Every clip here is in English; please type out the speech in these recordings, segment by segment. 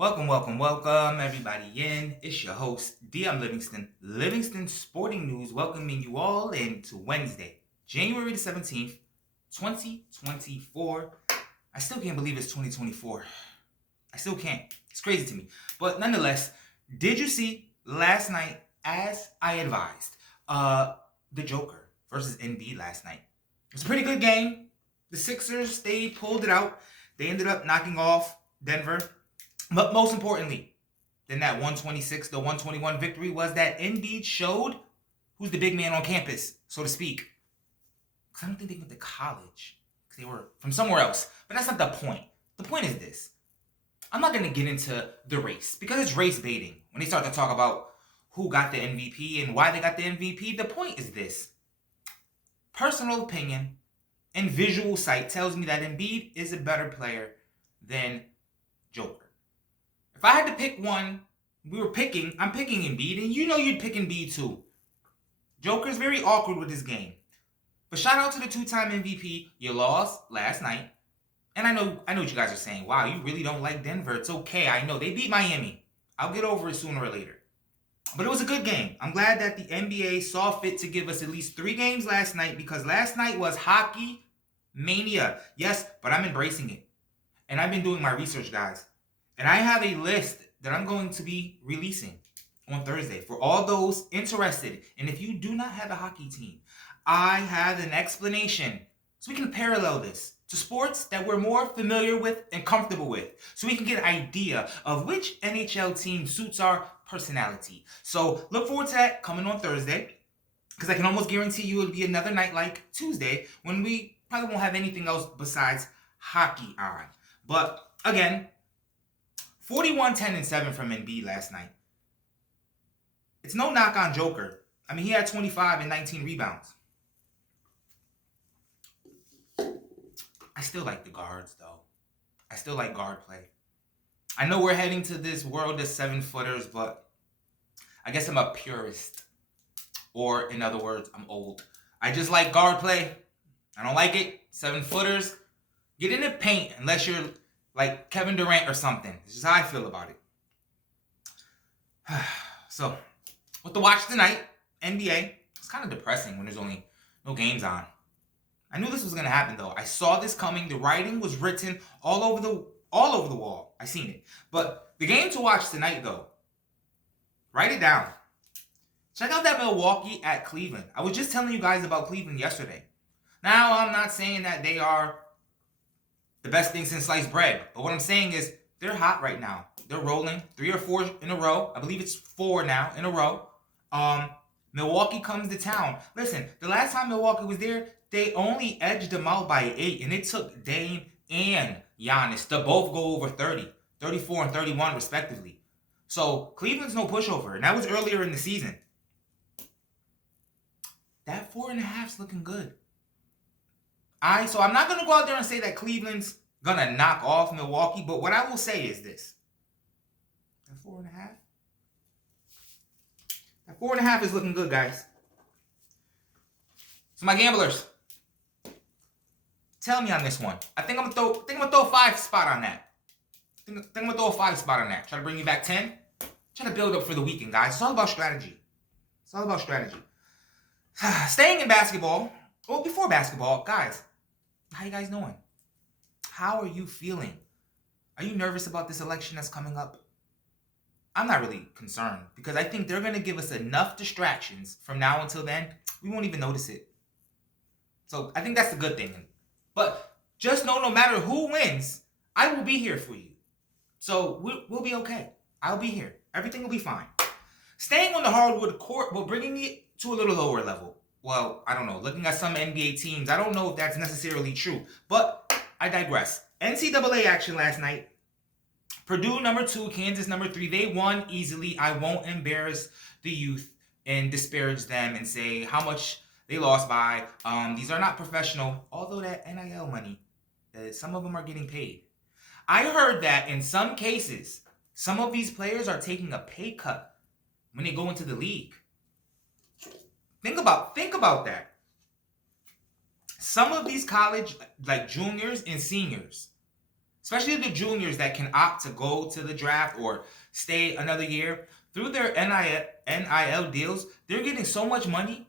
Welcome, everybody in. It's your host, DM Livingston Sporting News, welcoming you all into Wednesday, January the 17th, 2024. I still can't believe it's 2024. I still can't. It's crazy to me. But nonetheless, did you see last night, as I advised, the Joker versus Embid last night? It was a pretty good game. The Sixers, they pulled it out. They ended up knocking off Denver. But most importantly than that 126 to 121 victory was that Embid showed who's the big man on campus, so to speak. Because I don't think they went to college. Because they were from somewhere else. But that's not the point. The point is this. I'm not going to get into the race. Because it's race baiting. When they start to talk about who got the MVP and why they got the MVP, the point is this. Personal opinion and visual sight tells me that Embid is a better player than Joker. If I had to pick one, I'm picking Embid, and you know you'd pick Embid too. Joker's very awkward with his game. But shout out to the two-time MVP. You lost last night. And I know what you guys are saying. Wow, you really don't like Denver. It's okay. I know. They beat Miami. I'll get over it sooner or later. But it was a good game. I'm glad that the NBA saw fit to give us at least 3 games last night, because last night was hockey mania. Yes, but I'm embracing it. And I've been doing my research, guys. And I have a list that I'm going to be releasing on Thursday for all those interested. And if you do not have a hockey team, I have an explanation so we can parallel this to sports that we're more familiar with and comfortable with, so we can get an idea of which NHL team suits our personality. So look forward to that coming on Thursday, because I can almost guarantee you it'll be another night like Tuesday when we probably won't have anything else besides hockey on. But again, 41, 10, and 7 from Embid last night. It's no knock on Joker. I mean, he had 25 and 19 rebounds. I still like the guards, though. I still like guard play. I know we're heading to this world of 7-footers, but I guess I'm a purist. Or, in other words, I'm old. I just like guard play. I don't like it. 7-footers. Get in the paint unless you're like Kevin Durant or something. This is how I feel about it. So, what to watch tonight, NBA. It's kind of depressing when there's only no games on. I knew this was going to happen, though. I saw this coming. The writing was written all over the wall. I seen it. But the game to watch tonight, though, write it down. Check out that Milwaukee at Cleveland. I was just telling you guys about Cleveland yesterday. Now, I'm not saying that they are the best thing since sliced bread. But what I'm saying is they're hot right now. They're rolling 3 or 4 in a row. I believe it's 4 now in a row. Milwaukee comes to town. Listen, the last time Milwaukee was there, they only edged them out by 8. And it took Dame and Giannis to both go over 30. 34 and 31 respectively. So Cleveland's no pushover. And that was earlier in the season. That 4.5's looking good. So I'm not going to go out there and say that Cleveland's going to knock off Milwaukee, but what I will say is this. That 4.5? That 4.5 is looking good, guys. So my gamblers, tell me on this one. I think I'm gonna throw a 5 spot on that. I think I'm gonna throw a 5 spot on that. Try to bring you back 10. Try to build up for the weekend, guys. It's all about strategy. Staying in basketball. Well, before basketball, guys, how you guys doing? How are you feeling? Are you nervous about this election that's coming up? I'm not really concerned, because I think they're going to give us enough distractions from now until then, we won't even notice it. So I think that's the good thing. But just know, no matter who wins, I will be here for you. So we'll be okay. I'll be here. Everything will be fine. Staying on the hardwood court, but bringing it to a little lower level. Well, I don't know. Looking at some NBA teams, I don't know if that's necessarily true. But I digress. NCAA action last night. Purdue number 2, Kansas number 3. They won easily. I won't embarrass the youth and disparage them and say how much they lost by. These are not professional. Although that NIL money, some of them are getting paid. I heard that in some cases, some of these players are taking a pay cut when they go into the league. Think about that. Some of these college, like juniors and seniors, especially the juniors that can opt to go to the draft or stay another year, through their NIL deals, they're getting so much money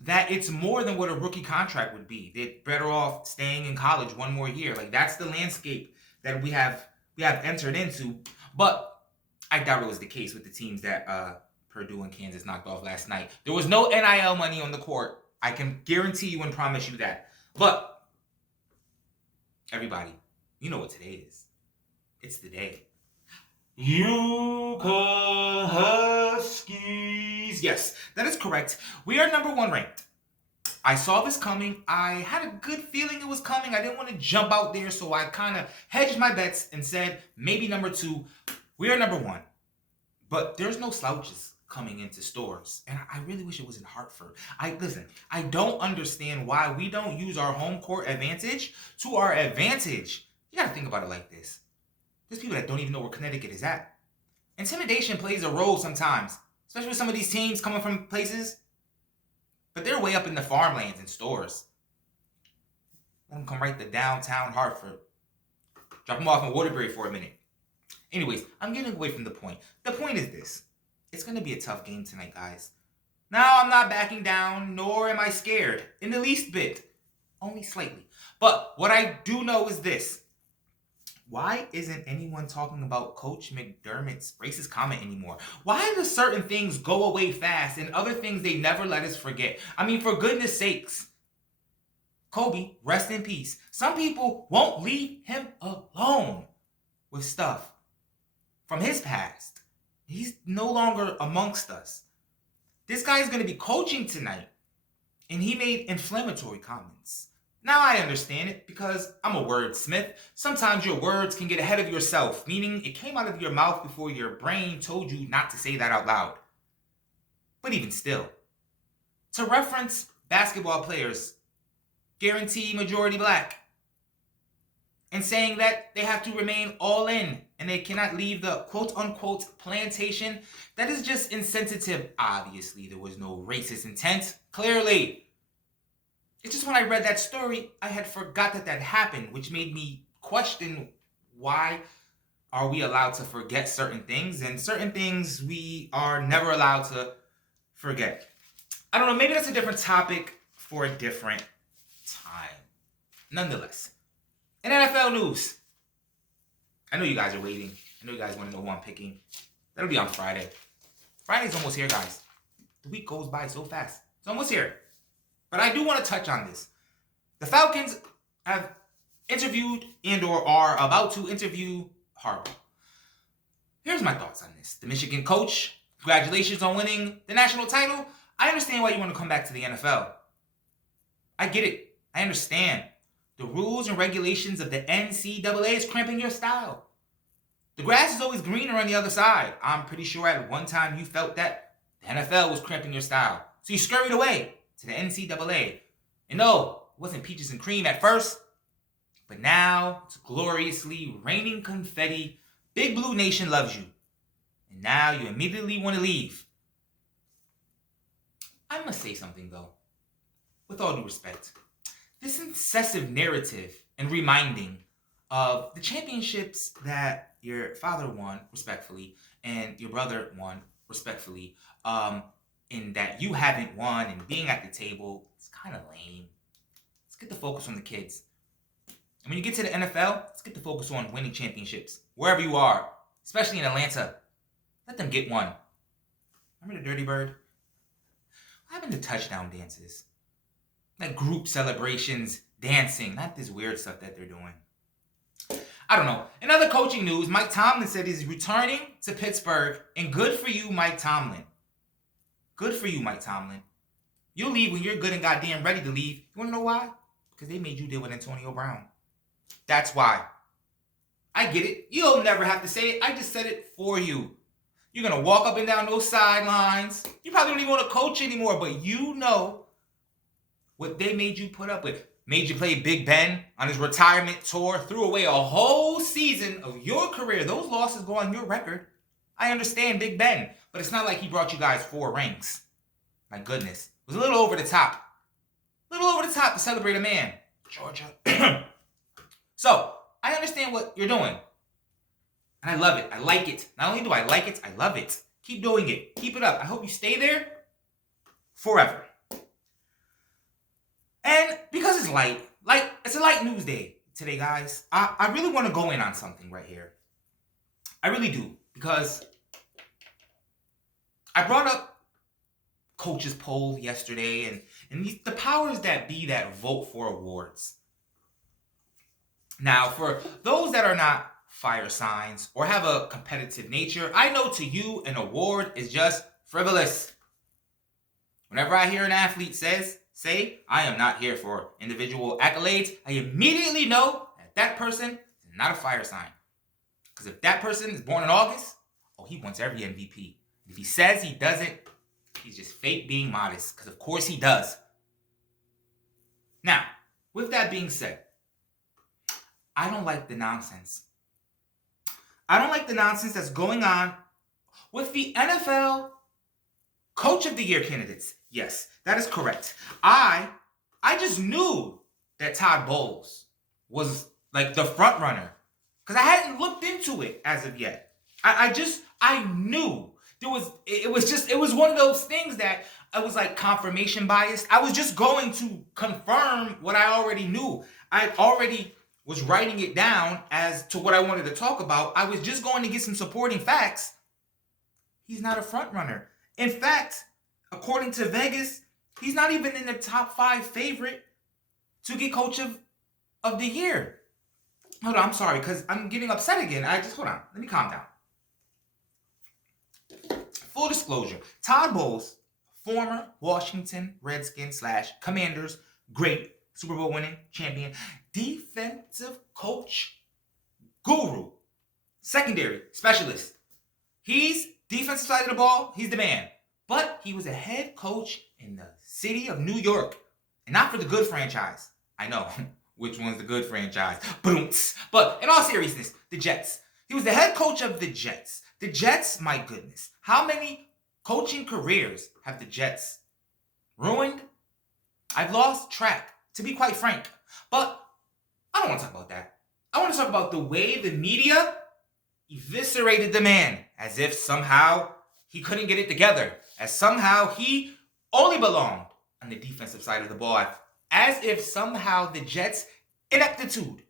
that it's more than what a rookie contract would be. They're better off staying in college one more year. Like, that's the landscape that we have entered into. But I doubt it was the case with the teams that Purdue and Kansas knocked off last night. There was no NIL money on the court. I can guarantee you and promise you that. But everybody, you know what today is. It's the day. Uconn Huskies. Yes, that is correct. We are number 1 ranked. I saw this coming. I had a good feeling it was coming. I didn't want to jump out there, so I kind of hedged my bets and said maybe number 2. We are number 1. But there's no slouches coming into stores. And I really wish it was in Hartford. Listen, I don't understand why we don't use our home court advantage to our advantage. You got to think about it like this. There's people that don't even know where Connecticut is at. Intimidation plays a role sometimes, especially with some of these teams coming from places. But they're way up in the farmlands and stores. Let them come right to downtown Hartford. Drop them off in Waterbury for a minute. Anyways, I'm getting away from the point. The point is this. It's going to be a tough game tonight, guys. Now, I'm not backing down, nor am I scared in the least bit. Only slightly. But what I do know is this. Why isn't anyone talking about Coach McDermott's racist comment anymore? Why do certain things go away fast and other things they never let us forget? I mean, for goodness sakes. Kobe, rest in peace. Some people won't leave him alone with stuff from his past. He's no longer amongst us. This guy is going to be coaching tonight, and he made inflammatory comments. Now I understand it because I'm a wordsmith. Sometimes your words can get ahead of yourself, meaning it came out of your mouth before your brain told you not to say that out loud. But even still, to reference basketball players, guarantee majority black, and saying that they have to remain all in and they cannot leave the quote-unquote plantation, that is just insensitive. Obviously, there was no racist intent. Clearly. It's just when I read that story, I had forgot that happened, which made me question why are we allowed to forget certain things, and certain things we are never allowed to forget. I don't know, maybe that's a different topic for a different time. Nonetheless, in NFL news, I know you guys are waiting. I know you guys want to know who I'm picking. That'll be on Friday. Friday's almost here, guys. The week goes by so fast. It's almost here. But I do want to touch on this. The Falcons have interviewed and or are about to interview Harbaugh. Here's my thoughts on this. The Michigan coach, congratulations on winning the national title. I understand why you want to come back to the NFL. I get it. I understand. The rules and regulations of the NCAA is cramping your style. The grass is always greener on the other side. I'm pretty sure at one time you felt that the NFL was cramping your style. So you scurried away to the NCAA. And no, it wasn't peaches and cream at first, but now it's gloriously raining confetti. Big Blue Nation loves you. And now you immediately want to leave. I must say something though, with all due respect. This incessive narrative and reminding of the championships that your father won respectfully and your brother won respectfully, in that you haven't won and being at the table, it's kind of lame. Let's get the focus on the kids. And when you get to the NFL, let's get the focus on winning championships. Wherever you are, especially in Atlanta, let them get one. Remember the Dirty Bird? What happened to touchdown dances? Like group celebrations, dancing, not this weird stuff that they're doing. I don't know. In other coaching news, Mike Tomlin said he's returning to Pittsburgh, and good for you, Mike Tomlin. Good for you, Mike Tomlin. You'll leave when you're good and goddamn ready to leave. You want to know why? Because they made you deal with Antonio Brown. That's why. I get it. You'll never have to say it. I just said it for you. You're going to walk up and down those sidelines. You probably don't even want to coach anymore, but you know what they made you put up with. Made you play Big Ben on his retirement tour. Threw away a whole season of your career. Those losses go on your record. I understand Big Ben, but it's not like he brought you guys 4 rings. My goodness. It was a little over the top. A little over the top to celebrate a man. Georgia. So, I understand what you're doing. And I love it. I like it. Not only do I like it, I love it. Keep doing it. Keep it up. I hope you stay there forever. And because it's light, it's a light news day today, guys. I really want to go in on something right here. I really do. Because I brought up Coach's poll yesterday and the powers that be that vote for awards. Now, for those that are not fire signs or have a competitive nature, I know to you an award is just frivolous. Whenever I hear an athlete say, I am not here for individual accolades, I immediately know that person is not a fire sign. Because if that person is born in August, he wants every MVP. If he says he doesn't, he's just fake being modest. Because of course he does. Now, with that being said, I don't like the nonsense. I don't like the nonsense that's going on with the NFL Coach of the Year candidates. Yes, that is correct. I just knew that Todd Bowles was like the front runner because I hadn't looked into it as of yet. I knew it was one of those things that I was like confirmation biased. I was just going to confirm what I already knew. I already was writing it down as to what I wanted to talk about. I was just going to get some supporting facts. He's not a front runner. In fact, according to Vegas, he's not even in the top 5 favorite to get Coach of the Year. Hold on, I'm sorry, because I'm getting upset again. Hold on. Let me calm down. Full disclosure, Todd Bowles, former Washington Redskins / Commanders, great Super Bowl winning champion, defensive coach, guru, secondary specialist. He's defensive side of the ball, he's the man. But he was a head coach in the city of New York. And not for the good franchise. I know which one's the good franchise. But in all seriousness, the Jets. He was the head coach of the Jets. The Jets, my goodness. How many coaching careers have the Jets ruined? I've lost track, to be quite frank. But I don't want to talk about that. I want to talk about the way the media eviscerated the man as if somehow he couldn't get it together, as somehow he only belonged on the defensive side of the ball, as if somehow the Jets' ineptitude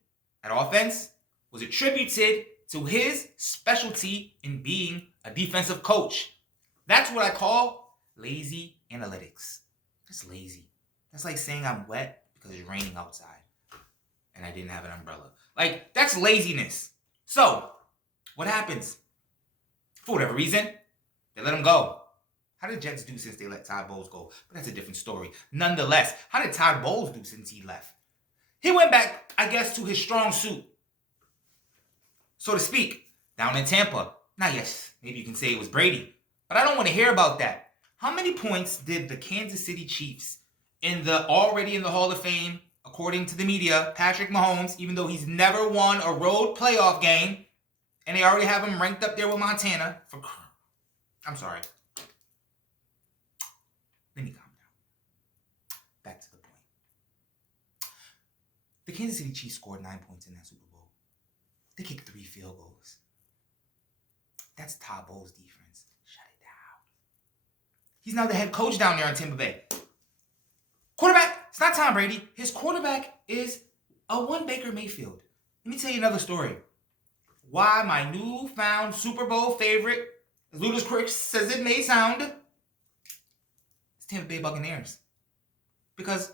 at offense was attributed to his specialty in being a defensive coach. That's what I call lazy analytics. That's lazy. That's like saying I'm wet because it's raining outside and I didn't have an umbrella. Like, that's laziness. So, what happens? For whatever reason, they let him go. How did Jets do since they let Todd Bowles go? But that's a different story. Nonetheless, how did Todd Bowles do since he left? He went back, I guess, to his strong suit, so to speak, down in Tampa. Now, yes, maybe you can say it was Brady, but I don't want to hear about that. How many points did the Kansas City Chiefs, already in the Hall of Fame, according to the media, Patrick Mahomes, even though he's never won a road playoff game, and they already have him ranked up there with Montana I'm sorry. Let me calm down. Back to the point. The Kansas City Chiefs scored 9 points in that Super Bowl. They kicked 3 field goals. That's Todd Bowles' defense. Shut it down. He's now the head coach down there in Tampa Bay. Quarterback, it's not Tom Brady. His quarterback is one Baker Mayfield. Let me tell you another story. Why my newfound Super Bowl favorite, as ludicrous as it may sound, is Tampa Bay Buccaneers. Because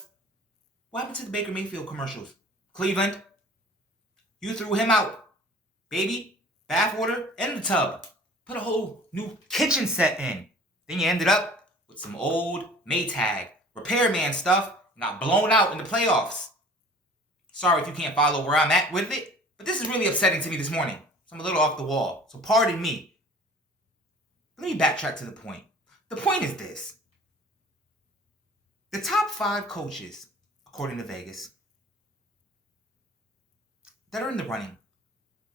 what happened to the Baker Mayfield commercials? Cleveland, you threw him out. Baby, bathwater, in the tub. Put a whole new kitchen set in. Then you ended up with some old Maytag repairman stuff and got blown out in the playoffs. Sorry if you can't follow where I'm at with it, but this is really upsetting to me this morning. So I'm a little off the wall, so pardon me. Let me backtrack to the point. The point is this. The top 5 coaches, according to Vegas, that are in the running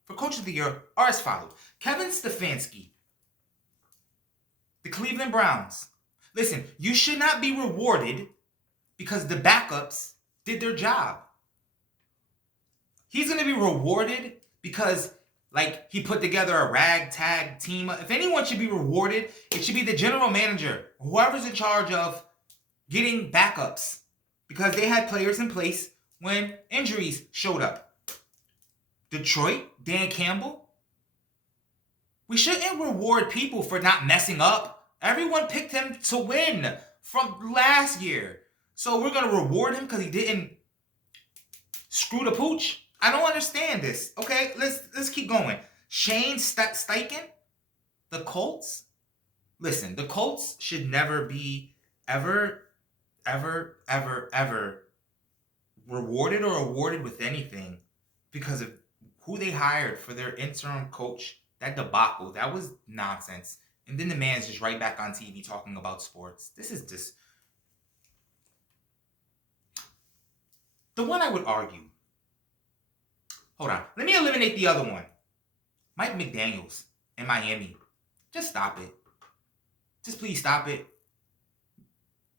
for Coach of the Year are as follows. Kevin Stefanski, the Cleveland Browns. Listen, you should not be rewarded because the backups did their job. he's going to be rewarded because, like, he put together a ragtag team. If anyone should be rewarded, it should be the general manager, whoever's in charge of getting backups, because they had players in place when injuries showed up. Detroit, Dan Campbell. We shouldn't reward people for not messing up. Everyone picked him to win from last year. So we're going to reward him because he didn't screw the pooch? I don't understand this. Okay, let's keep going. Shane Steichen, the Colts. Listen, the Colts should never be ever rewarded or awarded with anything because of who they hired for their interim coach. That debacle, that was nonsense. And then the man's just right back on TV talking about sports. This is just... The one I would argue... Hold on. Let me eliminate the other one. Mike McDaniels in Miami. Just stop it. Just please stop it.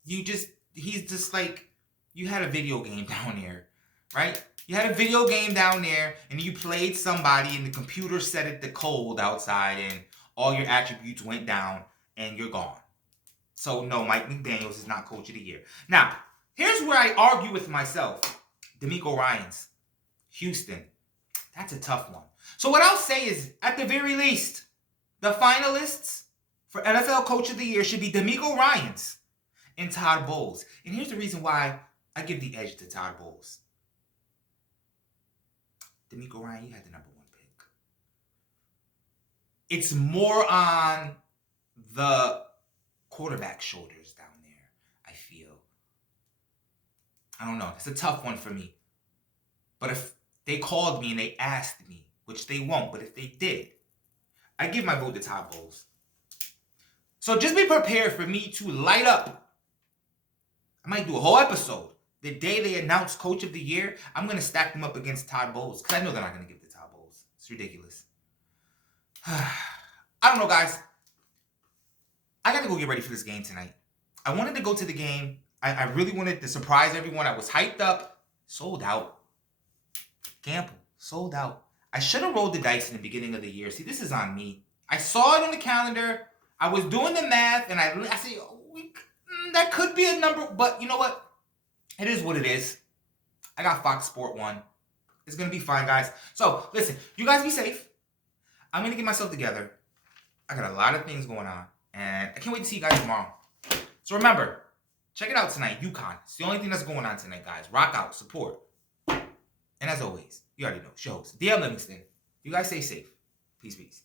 He's just like, you had a video game down there, right? You had a video game down there and you played somebody and the computer set it to cold outside and all your attributes went down and you're gone. So no, Mike McDaniels is not coach of the year. Now, here's where I argue with myself. DeMeco Ryans, Houston. That's a tough one. So what I'll say is, at the very least, the finalists for NFL Coach of the Year should be DeMeco Ryans and Todd Bowles. And here's the reason why I give the edge to Todd Bowles. DeMeco Ryan, you had the number one pick. It's more on the quarterback shoulders down there, I feel. I don't know. It's a tough one for me. But if they called me and they asked me, which they won't, but if they did, I give my vote to Todd Bowles. So just be prepared for me to light up. I might do a whole episode. The day they announce Coach of the Year, I'm going to stack them up against Todd Bowles. Because I know they're not going to give it to Todd Bowles. It's ridiculous. I don't know, guys. I got to go get ready for this game tonight. I wanted to go to the game. I really wanted to surprise everyone. I was hyped up. Sold out. Gamble. Sold out. I should have rolled the dice in the beginning of the year. See, this is on me. I saw it on the calendar. I was doing the math, and I said, that could be a number. But you know what? It is what it is. I got Fox Sport 1. It's going to be fine, guys. So, listen, you guys be safe. I'm going to get myself together. I got a lot of things going on, and I can't wait to see you guys tomorrow. So remember, check it out tonight, Uconn. It's the only thing that's going on tonight, guys. Rock out, support. And as always, you already know, shows. DM Livingston. You guys stay safe. Peace, peace.